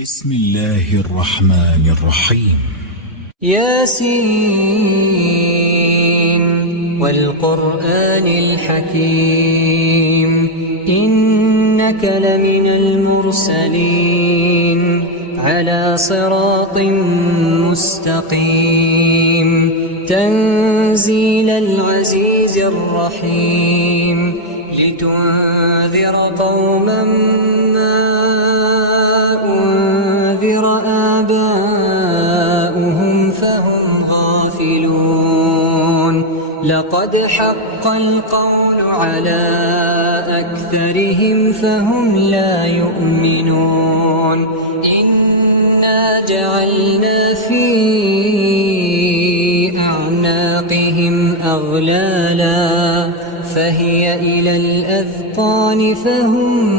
بسم الله الرحمن الرحيم. ياسين والقرآن الحكيم إنك لمن المرسلين على صراط مستقيم تنزيل العزيز الرحيم لتنذر قوما ما أنذر آباؤهم فهم غافلون لقد حق القول على أكثرهم فهم لا يؤمنون إنا جعلنا في أعناقهم أغلالا فهي إلى الأذقان فهم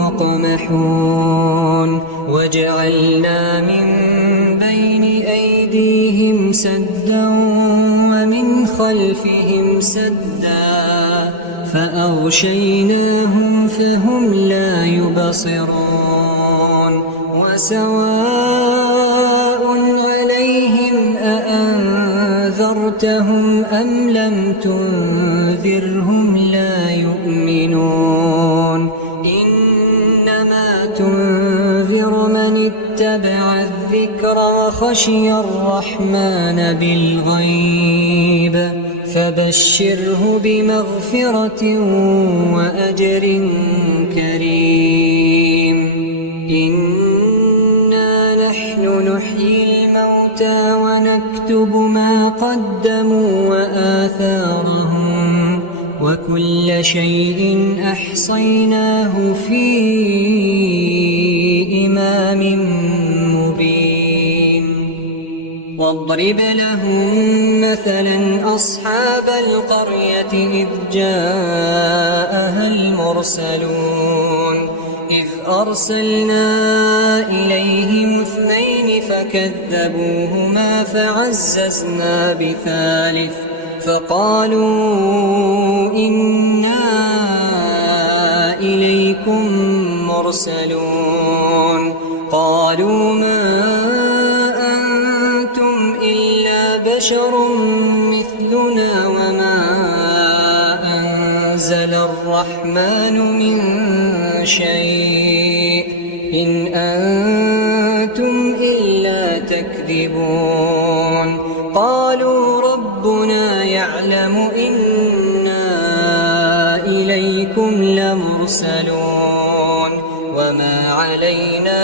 مقمحون وجعلنا من بين أيديهم سدا ومن خلفهم سدا فأغشيناهم فهم لا يبصرون وسواء عليهم أأنذرتهم أم لم تنذرهم لا يؤمنون إنما تنذر من اتبع الذكر وخشي الرحمن بالغيب فبشره بمغفرة وأجر كريم إنا نحن نحيي الموتى ونكتب ما قدموا وآثارهم وكل شيء أحصيناه في إمام مبين واضرب لهم مثلا أصحاب القرية إذ جاءها المرسلون إذ أرسلنا إليهم 2 فكذبوهما فعززنا بثالث فقالوا إنا إليكم مرسلون قالوا ما أنتم إلا بشر مثلنا وما أنزل الرحمن من شيء إن أنتم إلا تكذبون قالوا ربنا يعلم إنا إليكم لمرسلون وما علينا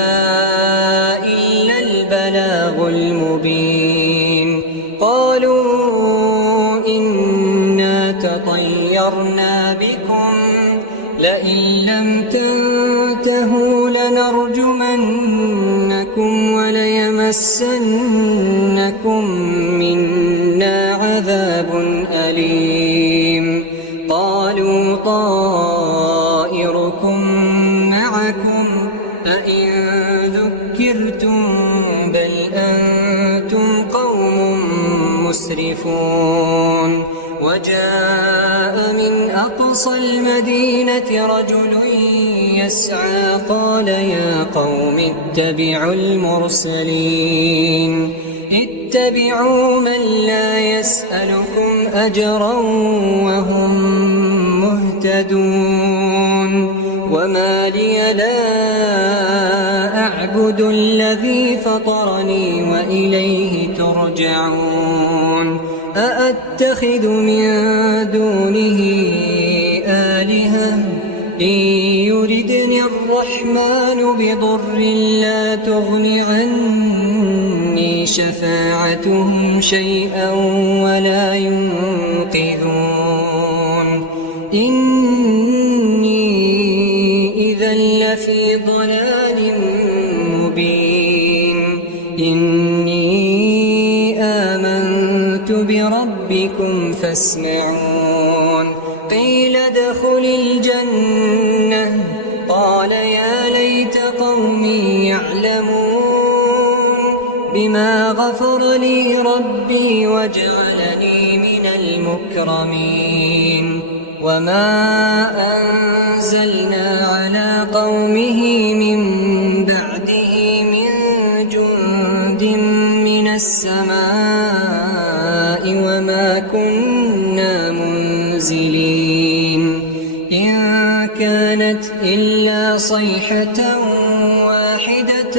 إلا البلاغ المبين قالوا إنا تطيرنا بكم لئن لم تنتهوا لنرجمنكم وليمسنكم منا عذاب أليم قالوا طائركم معكم أئن ذكرتم بل أنتم قوم مسرفون وجاء من أقصى المدينة رجل يسعى قال يا قوم اتبعوا المرسلين اتبعوا من لا يسألكم أجرا وهم مهتدون وما لي لا أعبد الذي فطرني وإليه ترجعون أأتخذ من دونه آلهة إن يردني الرحمن بضر لا تغن عني شفاعتهم شيئا ولا ينقذون إني إذا لفي ضلال مبين إني آمنت بربكم فاسمعون قيل ادخل الجنة قال يا ليت قومي يعلمون بما غفر لي ربي وجعلني من المكرمين وما أنزلنا على قومه من بعده من السماء وما كنا منزلين إن كانت إلا صيحة واحدة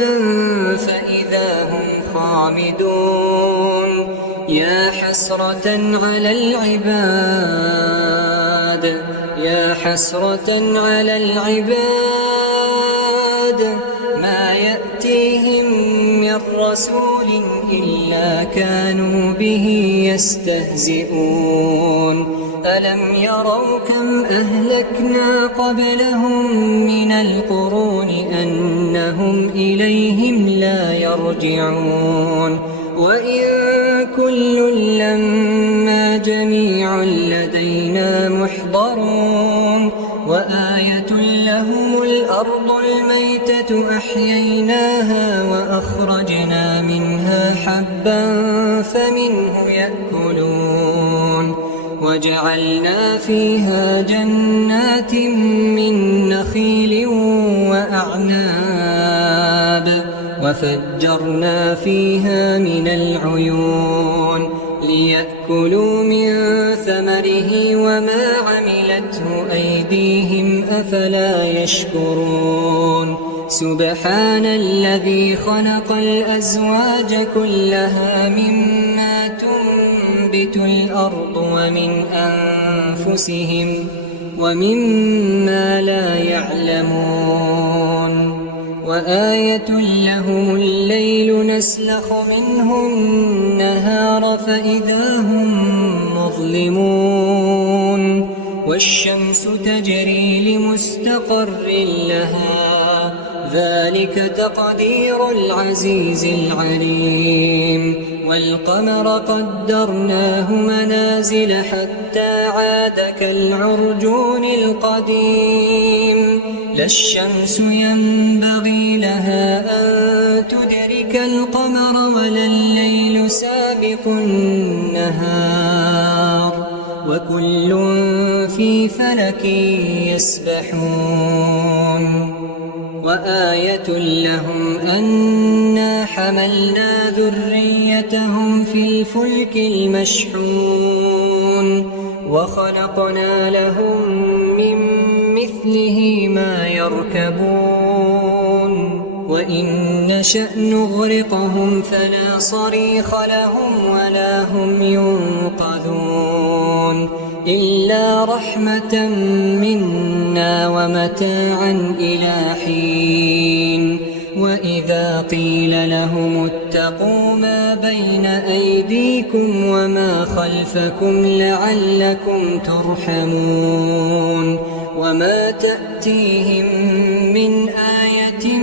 فإذا هم خامدون يا حسرة على العباد يا حسرة على العباد ما يأتيهم من رسول إلا كانوا به يستهزئون ألم يروا كم أهلكنا قبلهم من القرون أنهم إليهم لا يرجعون وإن كل لما جميع لدينا محضرون وآية لهم الأرض الميتة أحييناها وأخرجنا منها حبا فمنه يأكلون وجعلنا فيها جنات من نخيل وأعناب وفجرنا فيها من العيون ليأكلوا من ثمره وما عملته أيديهم أفلا يشكرون سبحان الذي خلق الأزواج كلها مما تنبت الأرض ومن أنفسهم ومما لا يعلمون وآية لهم الليل نسلخ منه النهار فإذا هم مظلمون والشمس تجري لمستقر لها ذلك تقدير العزيز العليم والقمر قدرناه منازل حتى عاد كالعرجون القديم لا الشمس ينبغي لها أن تدرك القمر ولا الليل سابق النهار وكل في فلك يسبحون وآية لهم أنا حملنا ذريتهم في الفلك المشحون وخلقنا لهم من مثله ما يركبون وإن نشأ نغرقهم فلا صريخ لهم ولا هم ينقذون إلا رحمة منا ومتاعا إلى حين وإذا قيل لهم اتقوا ما بين أيديكم وما خلفكم لعلكم ترحمون وما تأتيهم من آية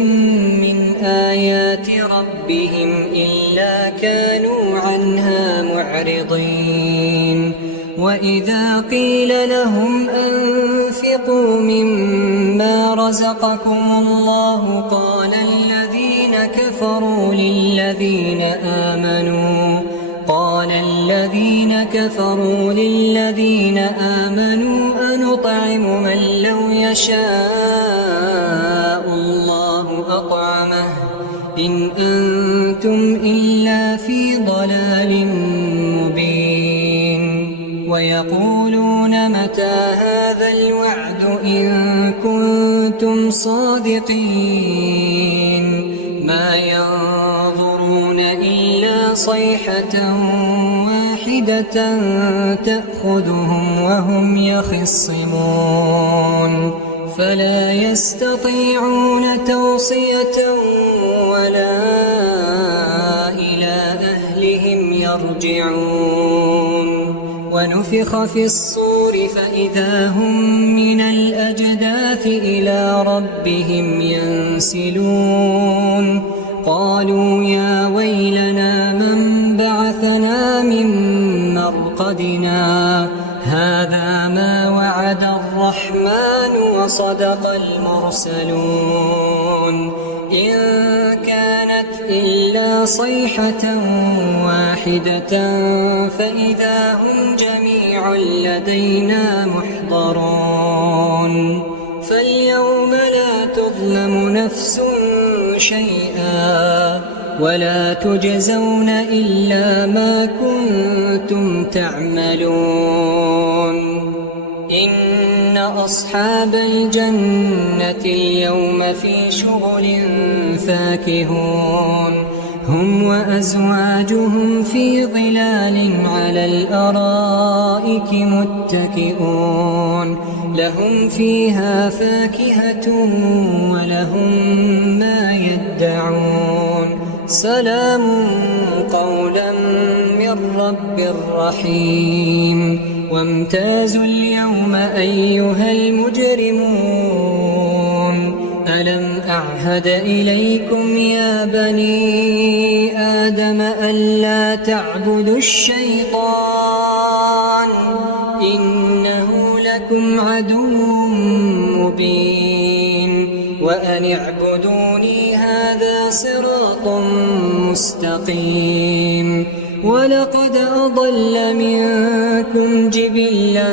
من آيات ربهم إلا كانوا عنها معرضين وإذا قيل لهم أنفقوا مما رزقكم الله قال الذين كفروا للذين آمنوا أنطعم من لو يشاء الله أطعمه إن أنتم إلا في ضلال مبين ويقولون متى هذا الوعد إن كنتم صادقين ما ينظرون إلا صيحة واحدة تأخذهم وهم يخصمون فلا يستطيعون توصية ولا إلى أهلهم يرجعون ونفخ في الصور فإذا هم من الأجداث إلى ربهم ينسلون قالوا يا ويلنا من بعثنا من مرقدنا هذا ما وعد الرحمن وصدق المرسلون إن كانت إلا صيحة واحدة فإذا هم جميع لدينا محضرون فاليوم لا تظلم نفس شيئا ولا تجزون إلا ما كنتم تعملون إن أصحاب الجنة اليوم في شغل فاكهون هم وأزواجهم في ظلال على الأرائك متكئون لهم فيها فاكهة ولهم ما يدعون سلام قولا من رب رحيم وامتازوا اليوم أيها المجرمون ألم أعهد إليكم يا بني آدم ألا تعبدوا الشيطان إنه لكم عدو مبين وأن اعبدوني هذا صراط مستقيم ولقد أضل منكم جبلا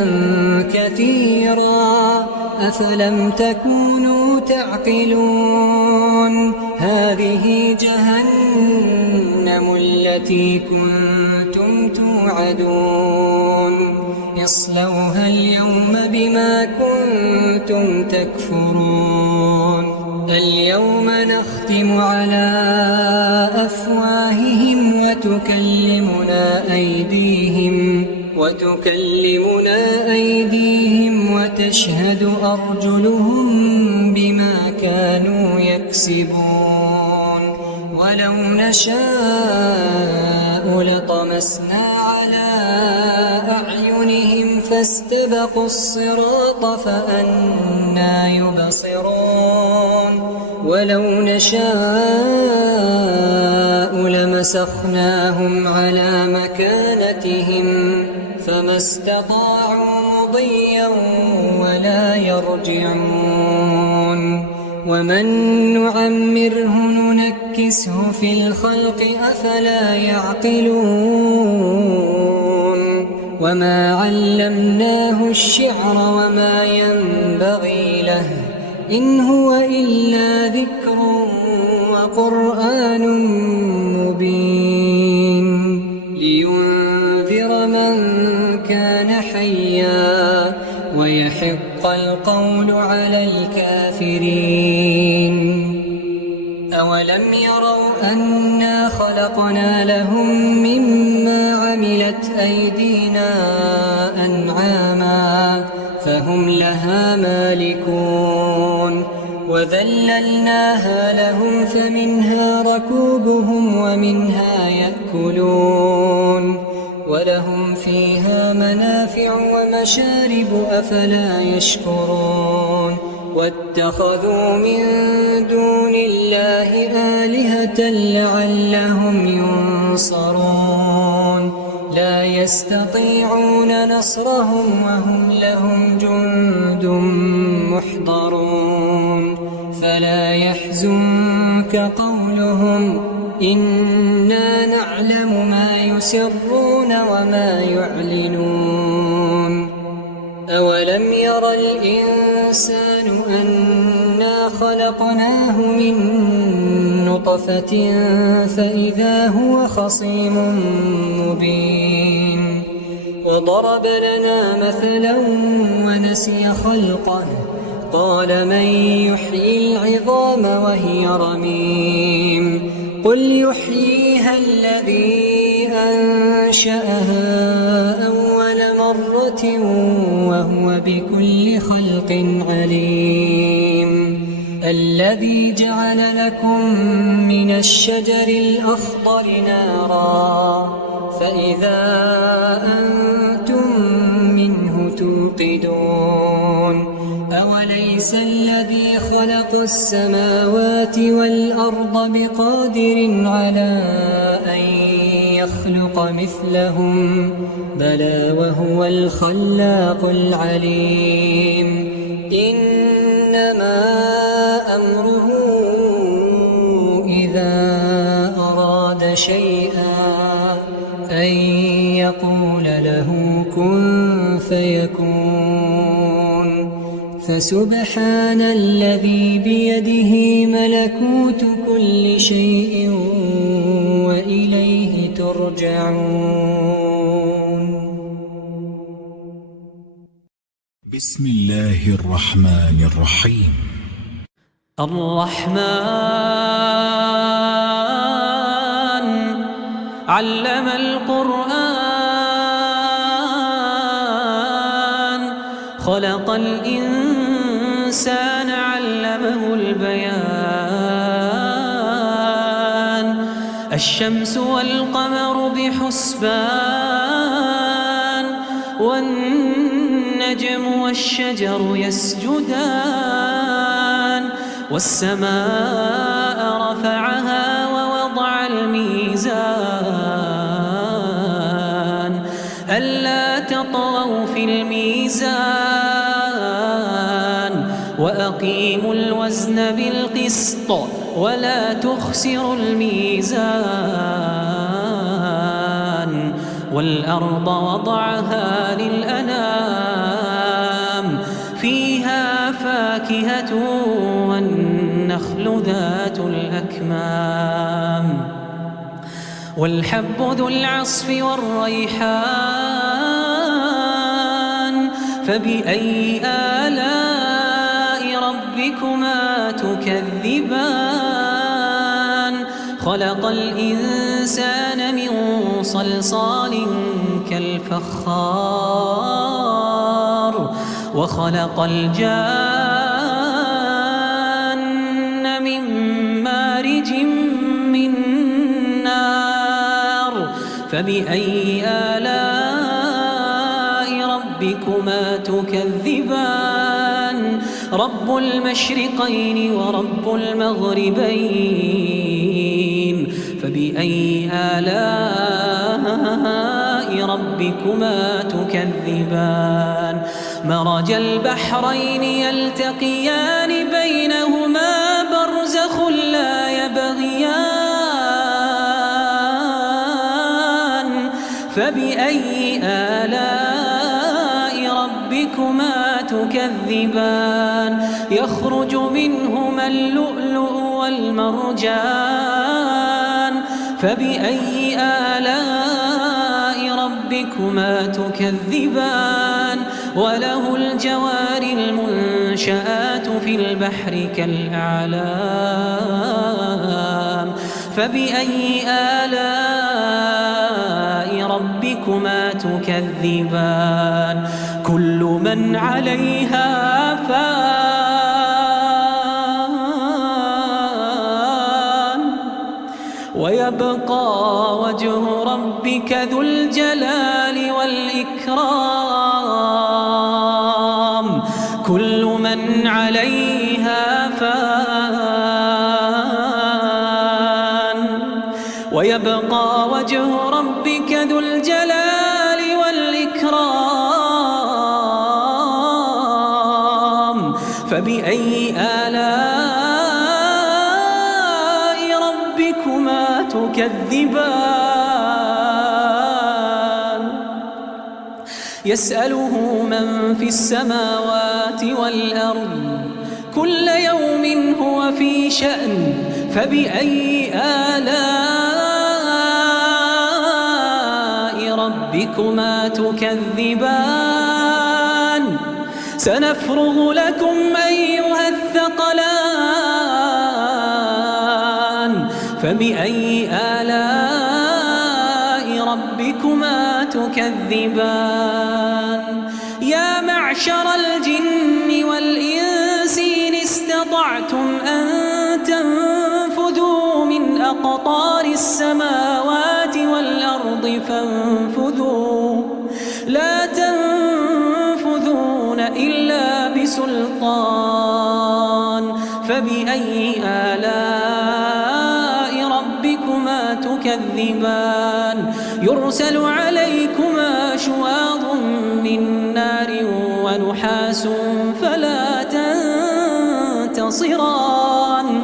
كثيرا أفلم تكونوا تعقلون هذه جهنم التي كنتم توعدون اصلوها اليوم بما كنتم تكفرون اليوم نختم على أفواههم وتكلمنا أيديهم وتشهد أرجلهم بما كانوا يكسبون ولو نشاء لطمسنا على أعينهم فاستبقوا الصراط فأنى يبصرون ولو نشاء لمسخناهم على مكانتهم فما استطاعوا مضيا ولا يرجعون ومن نعمره ننكسه في الخلق أفلا يعقلون وما علمناه الشعر وما ينبغي له إن هو إلا ذكر وقرآن مبين لينذر من كان حيا ويحق القول على الكافرين أولم يروا أنا خلقنا لهم مما عملت أيدينا أنعاما فهم لها مالكون وذللناها لهم فمنها ركوبهم ومنها يأكلون ولهم فيها منافع ومشارب أفلا يشكرون واتخذوا من دون الله آلهة لعلهم ينصرون لا يستطيعون نصرهم وهم لهم جند محضرون فلا يحزنك قولهم إنا نعلم ما يسرون وما يعلنون أولم ير الإنسان أنا خلقناه من نطفة فإذا هو خصيم مبين وضرب لنا مثلا ونسي خلقه قال من يحيي العظام وهي رميم قل يحييها الذي أنشأها أول مرة وهو بكل خلق عليم الذي جعل لكم من الشجر الأخضر نارا فإذا أنتم منه توقدون أوليس الذي خلق السماوات والأرض بقادر على أن يخلق مثلهم بلى وهو الخلاق العليم إنما أمره إذا أراد شيئا أن يقول له كن فيكون فسبحان الذي بيده ملكوت كل شيء يرجعون. بسم الله الرحمن الرحيم. الرحمن علم القرآن خلق الإنسان علمه البيان الشمس والقمر بحسبان والنجم والشجر يسجدان والسماء رفعها ووضع الميزان ألا تطغوا في الميزان وأقيموا الوزن بالقسط ولا تخسروا الميزان والأرض وضعها للأنام فيها فاكهة والنخل ذات الأكمام والحب ذو العصف والريحان فبأي آلاء ربكما تكذبان خلق الإنسان من صلصال كالفخار وخلق الجان من مارج من نار فبأي آلاء ربكما تكذبان رب المشرقين ورب المغربين فبأي آلاء ربكما تكذبان مرج البحرين يلتقيان بينهما برزخ لا يبغيان فبأي آلاء ربكما تكذبان يخرج منهما اللؤلؤ والمرجان فبأي آلاء ربكما تكذبان وله الجوار المنشآت في البحر كالأعلام فبأي آلاء ربكما تكذبان كل من عليها فان ويبقى وجه ربك ذو الجلال والإكرام كل من عليها فان ويبقى وجه ربك ذو الجلال والإكرام فبأي آلاء ربكما تكذبان يسأله من في السماوات والأرض كل يوم هو في شأن فبأي آلاء ربكما تكذبان سنفرغ لكم أيها الثقلان فبأي آلاء ربكما تكذبان يا معشر الجن والإنس إن استطعتم أن تنفذوا من أقطار السماوات والأرض فانفذوا لا تنفذون إلا بسلطان فبأي آلاء ربكما تكذبان يرسل عليكما شواظ من نار ونحاس فلا تنتصران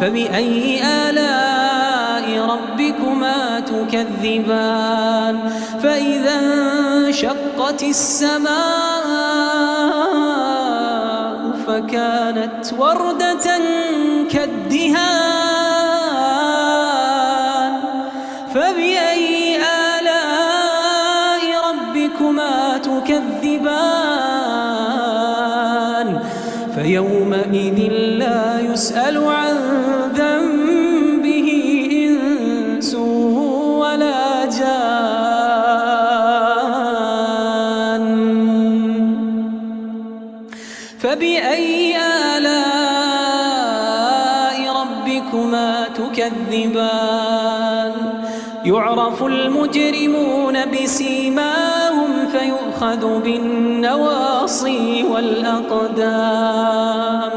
فبأي آلاء ربكما تكذبان فإذا انشقت السماء فكانت وردة كالدهان فبأي تكذبان فيومئذ لا يسأل عن ذنبه إنس ولا جان فبأي آلاء ربكما تكذبان يعرف المجرمون بسيماهم فيؤخذ بالنواصي والأقدام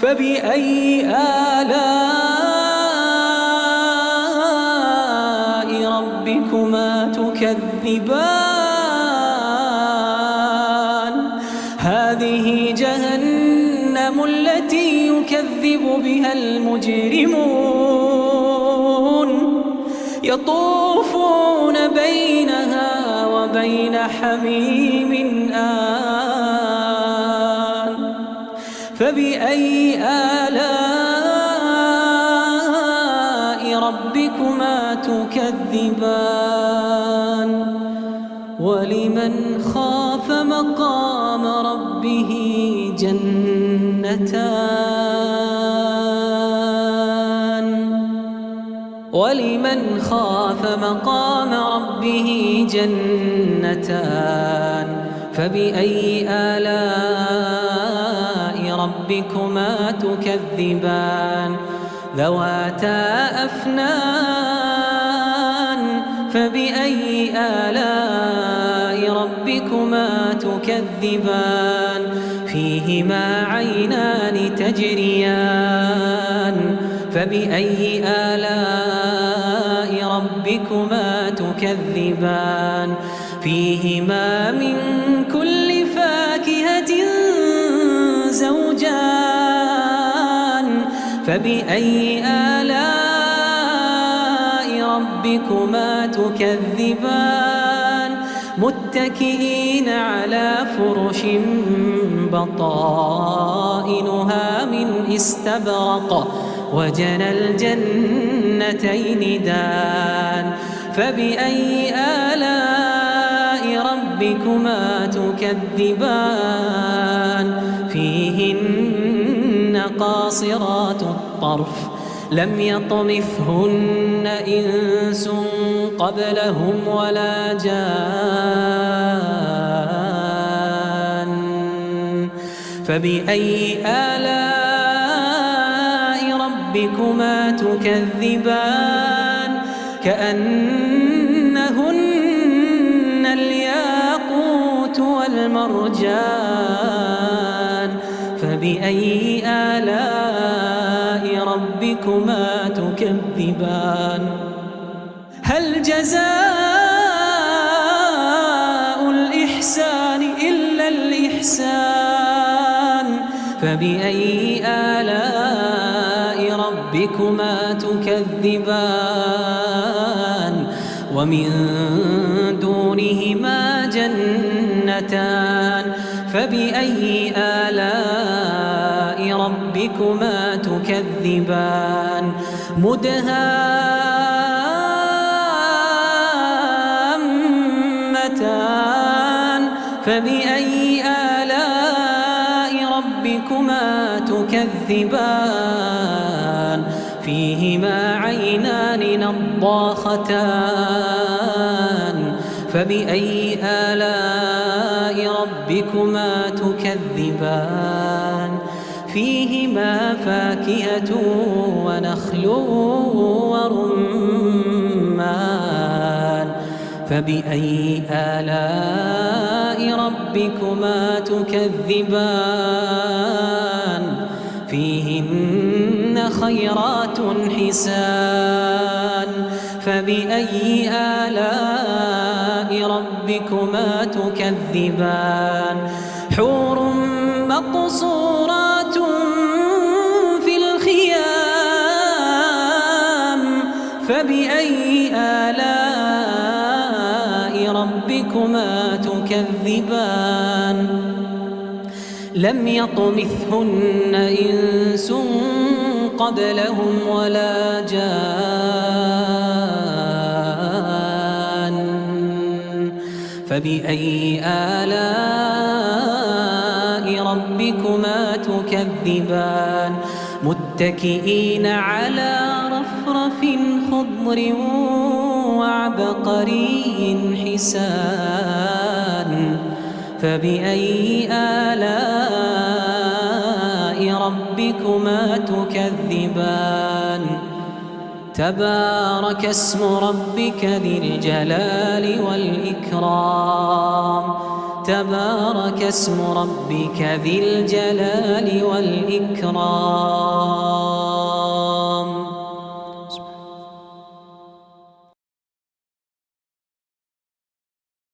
فبأي آلاء ربكما تكذبان هذه جهنم التي يكذب بها المجرمون يطوفون بينها وبين حميم آن فبأي آلاء ربكما تكذبان ولمن خاف مقام ربه جنتان ولمن خاف مقام ربه جنتان فبأي آلاء ربكما تكذبان ذواتا أفنان فبأي آلاء ربكما تكذبان فيهما عينان تجريان فبأي آلاء ربكما تكذبان فيهما من كل فاكهة زوجان فبأي آلاء ربكما تكذبان متكئين على فرش بطائنها من استبرق وجنى الجنتين دان فبأي آلاء ربكما تكذبان فيهن قاصرات الطرف لم يطمثهن إنس قبلهم ولا جان فبأي آلاء ربكما تكذبان كأنهن الياقوت والمرجان فبأي آلاء ربكما تكذبان هل جزاء الإحسان إلا الإحسان فبأي آلاء ربكما تكذبان ومن دونهما جنتان فبأي آلاء ربكما تكذبان مدهامتان فبأي آلاء ربكما تكذبان فيهما عينان نضاختان فبأي آلاء ربكما تكذبان فيهما فاكهة ونخل ورمان فبأي آلاء ربكما تكذبان فيهن خيرات حسان فبأي آلاء ربكما تكذبان حور مقصورات في الخيام فبأي آلاء ربكما تكذبان لم يطمثهن إنس قبلهم ولا جان فبأي آلاء ربكما تكذبان متكئين على رفرف خضر وعبقري حسان فبأي آلاء ربكما تكذبان تبارك اسم ربك ذي الجلال والإكرام تبارك اسم ربك ذي الجلال والإكرام